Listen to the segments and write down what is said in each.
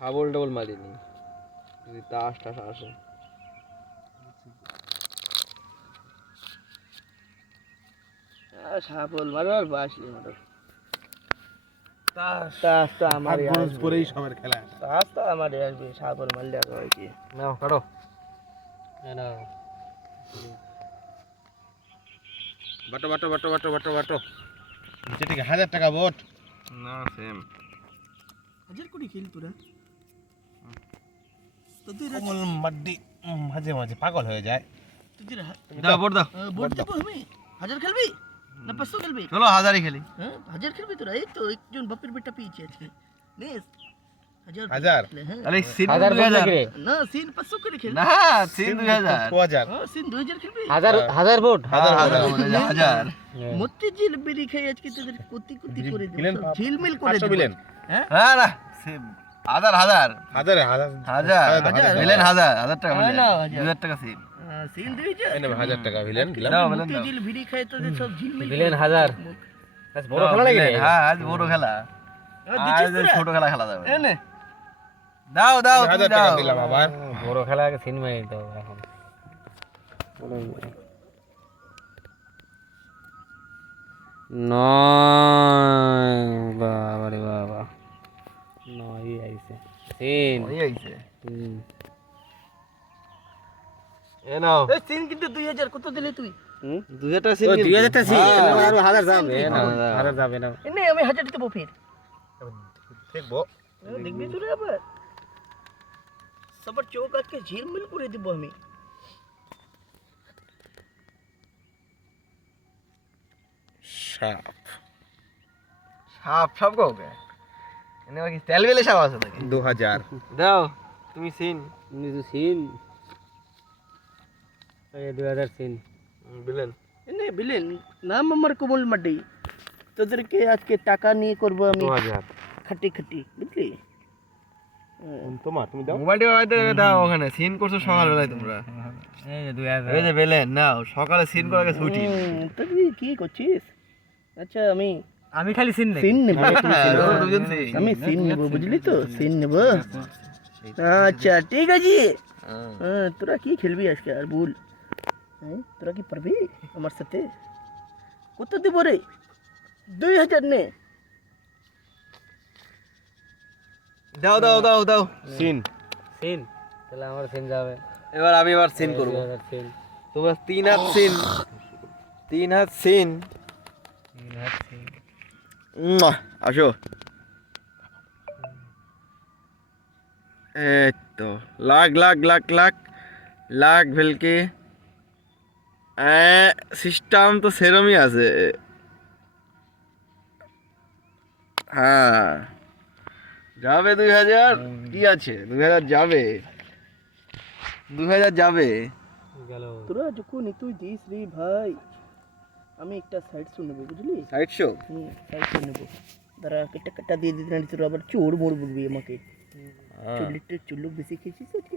শাবল double মারিনি, যদি তাস টাস আসে। শাবল মারো আর বাসলি মারো। তাস তো আমার পরেই সবার খেলা। তাস তো আমার আসবে, শাবল মারলে আর হয় কি। নাও কাটো। নাও বাটো বাটো বাটো বাটো বাটো বাটো। যেটা 1000 টাকা ভোট। না সেম। হাজার কোটি খেল তোরা। তো তুই কোমল মাড্ডি মাঝে মাঝে পাগল হয়ে যায়। দাও ভোট দাও। ভোট দেবো আমি। হাজার খেলবি না 500 খেলবি? চলো হাজারই খেলি। হ্যাঁ হাজার খেলবি তোরা? এই তো একজন বাপের বেটা পেয়েছে আজকে। নিস হাজার। হ্যাঁ আরে সিন 2000 না সিন 500 করে খেল। না সিন 2000 2000 হ্যাঁ সিন 2000 খেলবি। হাজার ভোট হাজার মতিঝিল বিড়ি খাই আজকে তোদের কোটি কোটি করে দেব, দিলেন সব ঝিলমিল করে 500 দেব। বিলেন। হ্যাঁ হ্যাঁ না সেম হাজার হাজার হাজার মিলেন হাজার টাকা হ্যাঁ, মিলেন না, হাজার। 2000 টাকা সিন সিন 2000 এই নেব 1000 টাকা বিলেন দিলাম। দাও মিলেন দাও মতিঝিল বিড়ি খাই তোদের সব ঝিলমিল বিলেন করে হাজার। দেব। বড় খেলা নাকি? হ্যাঁ আজ বড় খেলা। দিচ্ছিস আজ তোরা? ছোট খেলা খেলা যাবে। এনে দাও দাও তুমি 1000 টাকা দাও। দিলাম আবার। বড় খেলা আগে সিন মারি দাও এখন। নয় বাবা রে বাবা, নয় আইছে সিন আইছে। এ নাও এই সিন কিন্তু 2000 কত দিলি তুই? 2000 টাকা সিন 2000 টাকা সিন আর 1000 যাবে না 1000 যাবে না। এনে আমি 1000 দেবো ফির। দেখবো দেখবি তোরা আবার সবার চোখ আজকে ঝিলমিল করে দেবো আমি। সাপ সাপ সাপ কাউকে এনে কি তেল বেলে সাপ আছে নাকি? 2000 দাও তুমি সিন, তুমি তো সিন এই 2000 সিন বিলেন। এনে বিলেন নাম আমার কোমল মাড্ডি, তোদেরকে আজকে টাকা নিয়ে করবো আমি 2000 খাটি খাটি, বুঝলি? তোমার তুমি দাও। মোবাইলটা বাইরে দাও, ওখানে সিন করছো সকালবেলায় তোমরা। এই যে 2000 এই যে বেলেন নাও, সকালে সিন করে আগে ছুটি। তুই কি করছিস? আচ্ছা আমি খালি সিন নেই, সিন নেব, দুজন সিন। আমি সিন নেব, বুঝলি তো? সিন নেব। আচ্ছা ঠিক আছে। হ্যাঁ তোরা কি খেলবি আজকে আর বল? হ্যাঁ তোরা কি পারবি আমার সাথে? কত দেবো রে? 2000 নে। দাও দাও দাও দাও সিন সিন, তাহলে আমার সিন যাবে। এবার আমি সিন করব। তোমরা 3 হাত সিন, 3 হাত সিন। আসো এই তো লাখ লাখ লাখ লাখ লাখ ভেলকে সিস্টেম তো সেরমই আছে। হ্যাঁ যাবে 2000, কি আছে 2000 যাবে, 2000 যাবে। তোরা যখন তুই দিস রে ভাই, আমি একটা সাইড শো নেবো, বুঝলি? সাইড শো সাইড শো নেবো। দাঁড়া কেটে কাটা দিয়ে দিতে না, তোরা আবার চোর মোর বলবি আমাকে। চুল্লুক বেশি খেয়েছিস আজকে?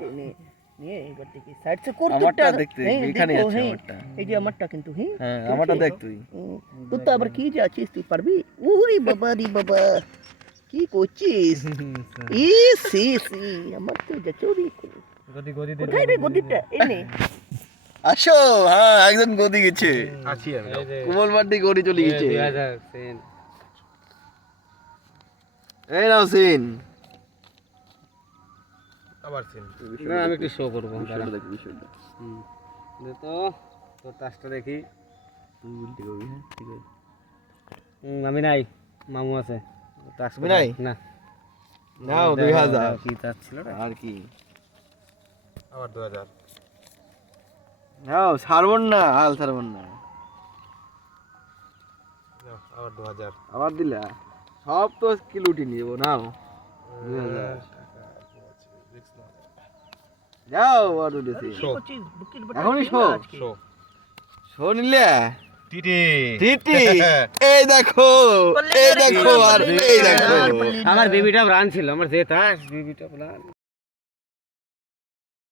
নিয়ে এবার দেখি সাইড শো কর। আমারটা তোরটা দেখতে, হ্যাঁ, এখানে দেখো, আছে হ্যাঁ, আমারটা। এই যে আমারটা কিন্তু, হ্যাঁ হ্যাঁ আমারটা দেখ তুই। তোর তো আবার কি যে আছিস, তুই পারবি? ওরে বাবা রে বাবা, কি করছিস? সি আমার তো যাচুরি। কোথায় রে গদিটা? এই নে। আসো, হ্যাঁ একজন গদি গেছে, আছি আমি। কোমল মাটি গদি চলে গেছে। এই নাও সিন। আবার সিন না আমি একটু শো করবো, দেখি বিষয়টা। দে তো তোর টাচটা দেখি। তুই উল্টে করবি, হ্যাঁ ঠিক আছে। আমি নাই, মামু আছে। টাচ নাই না, নাও 2000 কি টাচ ছিল আর কি। আবার 2000 নাও ছাড়বন না, হাল ছাড়বন না। নাও আবার 2000 আবার দিলা, সব তো কি লুটি নিব। নাও 2000 যাও আর উঠেছি। কি করছিস? বুকের বাটা এখনই খেয়ে শো না আজকে। শো শো নিলে টিটি টিটি এই দেখো, এই দেখো আর এই দেখো। আমার বেবিটা রান ছিল, আমার জেতা বেবিটা রান।